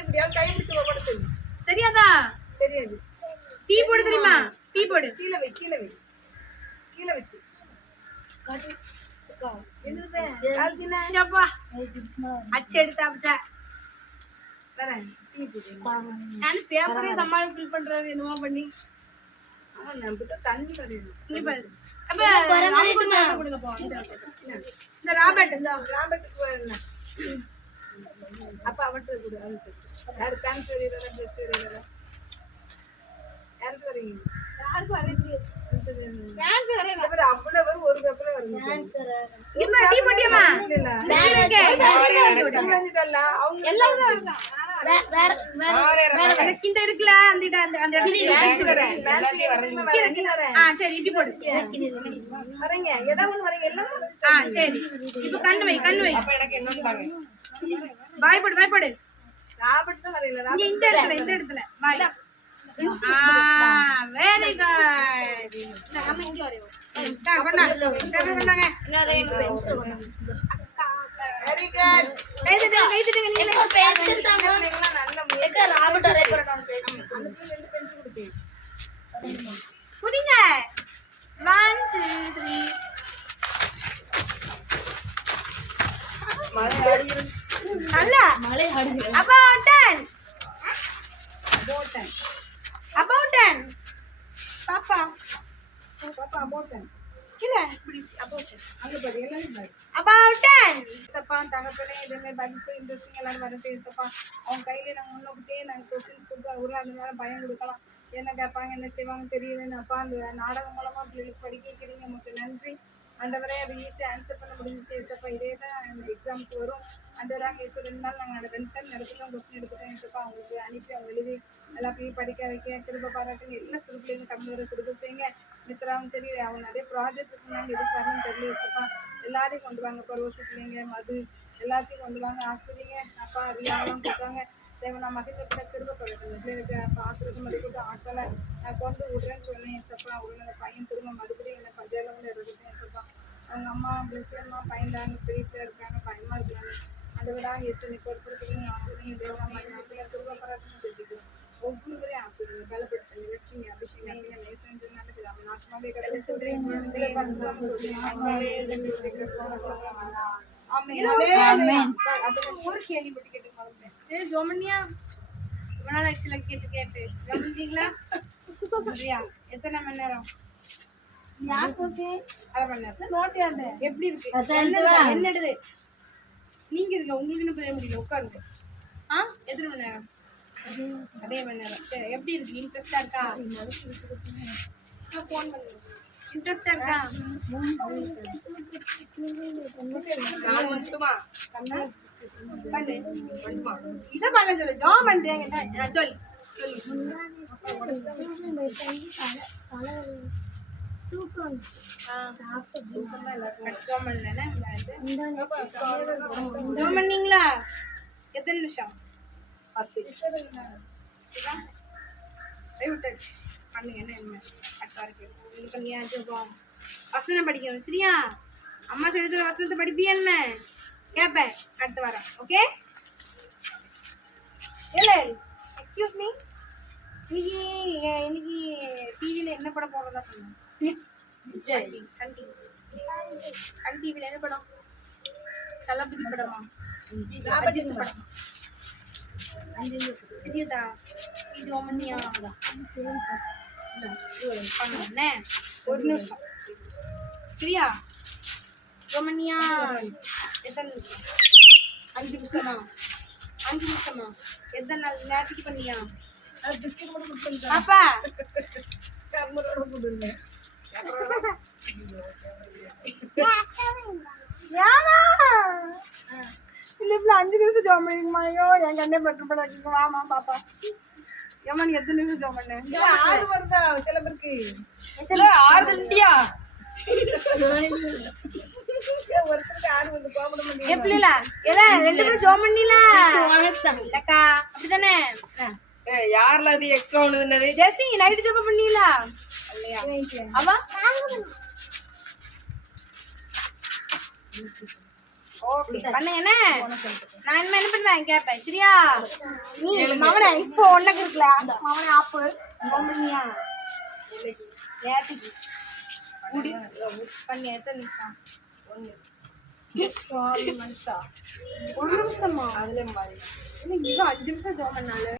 இப்படி கை பிடிச்சு போட சொல்லு தெரியாதா தெரியாது டீ போடு தெரியுமா டீ போடு கீழே வை கீழே வை கீழே வச்சு அப்பா அச்சு எடுத்தாப்பா வரேன் டீ போடு நான் பேப்பரே சமாளி ஃபில் பண்றது என்னமோ பண்ணி ஆமா நம்ம தண்ணி வரையணும் இங்க பாரு அப்ப நமக்கு ஒரு paper கொடுங்க போ இந்த ராபர்ட் இந்த ராபர்ட்டுக்கு வரணும் அப்ப அவன்கிட்ட கொடு அவன்கிட்ட யாரு பேண்ட் வரையிறதா ட்ரெஸ் வரையிறதா யாருக்கு வரீங்க யாருக்கு வரவே தெரியாது டான்ஸ் வரவே பேப்பர் அவ்வளவு வரும் ஒரு பேப்பரே வரும் இம்மா டீ போட்டியம்மா அவங்க எல்லாரும் வேற எனக்கு இந்த இருக்குல அந்த அந்த சரி இப்படி போடு வரீங்க ஏதாவது ஒண்ணு வரீங்க எல்லாம் சரி இப்ப கண்ணு வை கண்ணு வை அப்ப எனக்கு என்னன்னு பாருங்க வாய் போடு வாய் போடு ராபர்ட் தான் வரையில இங்க இந்த இடத்துல வாய் வெரி குட் நாம இங்க வரையோம் கொண்டாங்க வெரி குட் கை தட்டுங்க நீங்க பென்சில் தாங்க. நல்ல எங்க ராபர்ட் அரே போறோம் அந்த ரெண்டு பென்சில் கொடுத்தேன் புதிங்க 1 2 3 மழை அடிக்குது நல்லா மலை ஆடுது. about 10 போட்டேன் about 10 பாப்பா பாப்பா போட்டேன் இல்ல இப்படி about 10 அங்க பாரு எல்லாரும் பாரு about 10 சப்பா தகப்பனே இதுமே பைபிள் ஸ்கூல் இன்ட்ரெஸ்டிங் எல்லாரும் வரட்டு சப்பா அவங்க கையில நாங்கள் முன்னோக்கிட்டே நாங்கள் கொஸ்டின்ஸ் கொடுத்து அவங்களும் அதனால பயம் கொடுக்கலாம் என்ன கேட்பாங்க என்ன செய்வாங்க தெரியலன்னு அப்பா அந்த நாடகம் மூலமா பிள்ளைகளுக்கு படிக்க வைக்கிறீங்க நமக்கு நன்றி ஆண்டவரே அது ஈஸியாக ஆன்சர் பண்ண முடிஞ்சிச்சு ஏசப்பா இதே தான் அந்த எக்ஸாமுக்கு வரும் ஆண்டவராங்க ஏசு 2 நாள் நாங்கள் 2 டைம் நடத்திட்டோம் கொஸ்டின் எடுத்துட்டோம் ஏசப்பா அவங்களுக்கு அனுப்பி அவங்க எழுதி எல்லாம் போய் படிக்க வைக்க திரும்ப பாராட்டுங்க எல்லா சிறு பிள்ளைங்க தமிழ் வர கொடுக்க செய்யுங்க மித்ராவும் சரி அவங்க நிறைய ப்ராஜெக்ட் இருக்குனாங்க எதுக்கு வரணும்னு தெரியல ஏசப்பா எல்லாரையும் கொண்டு வாங்க பருவசு பிள்ளைங்க மது எல்லாத்தையும் கொண்டு வாங்க ஆஸ்வதிங்க அப்பா ரியாவெல்லாம் கொடுத்தாங்க தேவனா மகிழ்க்கப்பட கிருப படட்டும் பிள்ளைகளுக்கு ஆசிரியர் மதிப்பிட்டு ஆட்களை நான் கொண்டு விடுறேன்னு சொன்னேன் ஏசப்பா உடனே அந்த பையன் திரும்ப மறுபடியும் என்ன பஞ்சாயத்தில் இருக்கட்டும் ஏசப்பா அவங்க அம்மா பிளஸ்மா பையன் தாங்க வீட்டில் இருக்காங்க பயமா இருக்காங்க அந்த விட இயேசு நீ கொடுத்துருக்கீங்க ஆசிரியர் தேவனா மகிழ்ச்சியில் கிருப படட்டும் தெரிஞ்சுக்கிறேன் ஒவ்வொருவரையும் ஆசிரியர் பலப்படுத்துங்க லட்சுமி அபிஷேகம் அப்படிங்கிற நேசம் நடக்குது அவன் நாட்கமாவே கடவுள் சொல்றேன் ஒரு கேள்விப்பட்டு கேட்டு மறந்தேன் ஜோமன்யா ரொம்ப நாள் ஆக்சுவலா கேட்டு கேட்டு கவனிச்சீங்களா சரியா எத்தனை மணி நேரம் அரை மணி நேரம் எப்படி இருக்கு என்னடுது நீங்க இருங்க உங்களுக்கு என்ன புரிய முடியல உட்காருங்க எத்தனை மணி நேரம் அதே மணி நேரம் சரி எப்படி இருக்கு இன்ட்ரெஸ்டா இருக்கா ஃபோன் பண்ணுங்க இன்ட்ரெஸ்டா இருக்கா இதை பண்ண சொல்லு ஜாம் பண்றேங்க சொல்லு ஜாம் பண்ணீங்களா எத்தனை நிமிஷம் 10 விட்டாச்சு பண்ணுங்க என்ன அடுத்த வாரம் வசனம் படிக்கணும் சரியா அம்மா சொல்லித்தர வசனத்தை படிப்பியா என்ன கேட்பேன் அடுத்த வாரம் ஓகே இல்லை எக்ஸ்கியூஸ் மீ இன்னைக்கு டிவியில் என்ன படம் போடுறதா சொன்னேன் சன் டிவியில் என்ன படம் தளபதி படமா அஜித் படமா தெரியுதா இது ஒமனியா பண்ணுண்ணே ஒரு நிமிஷம் சரியா ரொமனியா எத்தனை நிமிஷம் 5 நிமிஷமா 5 நிமிஷமா எத்தனை நாள் நேரத்துக்கு பண்ணியா பிஸ்கெட் கூட கொடுத்து பாப்பா இல்லை 5 நிமிஷம் ஜாம் பண்ணிக்குமாயோ என் கண்ணே பட்டு படாக்கு வாமா பாப்பா ஏமா நீ எத்தனை நிமிஷம் ஜாம் பண்ண 6 வருதா சில பேருக்கு 6 இல்லையா ஒருத்தருக்கு 6 வந்து போக முடியும் எப்படில ஏதா 2 பேரும் ஜாம் பண்ணில அக்கா அப்படிதானே யார்ல அது எக்ஸ்ட்ரா ஒண்ணுதுன்னது ஜெசி நைட் ஜாம் பண்ணில இல்லையா அவா ஓகே பண்ணுங்க என்ன நான் என்ன பண்ணுவேன் கேட்பேன் சரியா நீ மவனை இப்போ ஒன்னுக்கு இருக்குல்ல மவனை ஆப்பு மம்மியா ஏத்திக்கு குடி பண்ணி எத்தனை நிமிஷம் 1 நிமிஷமா அதுல மாதிரி இன்னும் 5 நிமிஷம் ஜோம் பண்ணால